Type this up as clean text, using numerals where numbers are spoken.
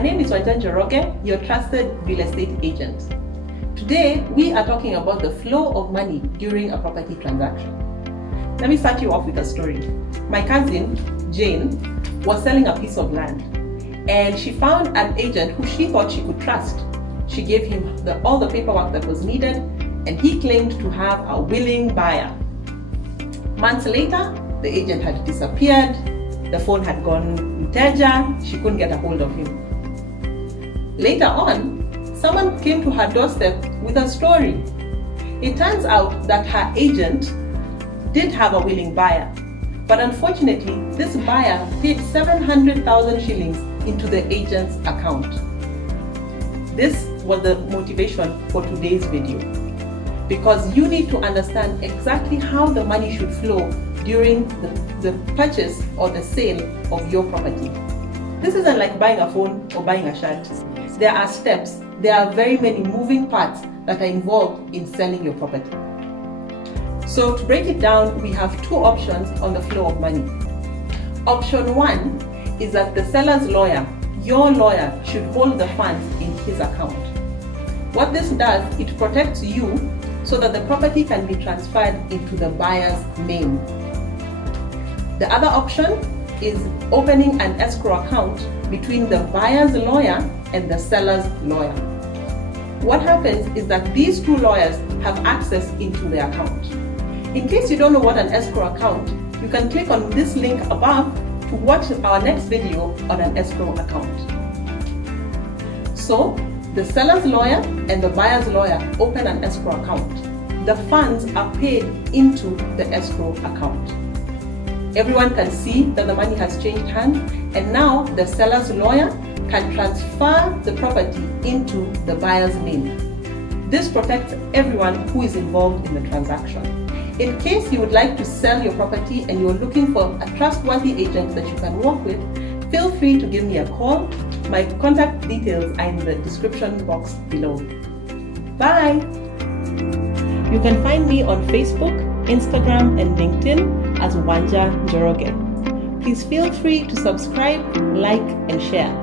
My name is Wanja, your trusted real estate agent. Today, we are talking about the flow of money during a property transaction. Let me start you off with a story. My cousin, Jane, was selling a piece of land and she found an agent who she thought she could trust. She gave him all the paperwork that was needed and he claimed to have a willing buyer. Months later, the agent had disappeared, the phone had gone mteja, she couldn't get a hold of him. Later on, someone came to her doorstep with a story. It turns out that her agent did have a willing buyer, but unfortunately, this buyer paid 700,000 shillings into the agent's account. This was the motivation for today's video, because you need to understand exactly how the money should flow during the purchase or the sale of your property. This isn't like buying a phone or buying a shirt. There are steps, there are very many moving parts that are involved in selling your property. So to break it down, we have two options on the flow of money. Option one is that the seller's lawyer, your lawyer, should hold the funds in his account. What this does, it protects you so that the property can be transferred into the buyer's name. The other option is opening an escrow account between the buyer's lawyer and the seller's lawyer. What happens is that these two lawyers have access into the account. In case you don't know what an escrow account, you can click on this link above to watch our next video on an escrow account. So, the seller's lawyer and the buyer's lawyer open an escrow account. The funds are paid into the escrow account. Everyone can see that the money has changed hands, and now the seller's lawyer can transfer the property into the buyer's name. This protects everyone who is involved in the transaction. In case you would like to sell your property and you're looking for a trustworthy agent that you can work with, feel free to give me a call. My contact details are in the description box below. Bye! You can find me on Facebook, Instagram, and LinkedIn as Wanja Njoroge. Please feel free to subscribe, like, and share.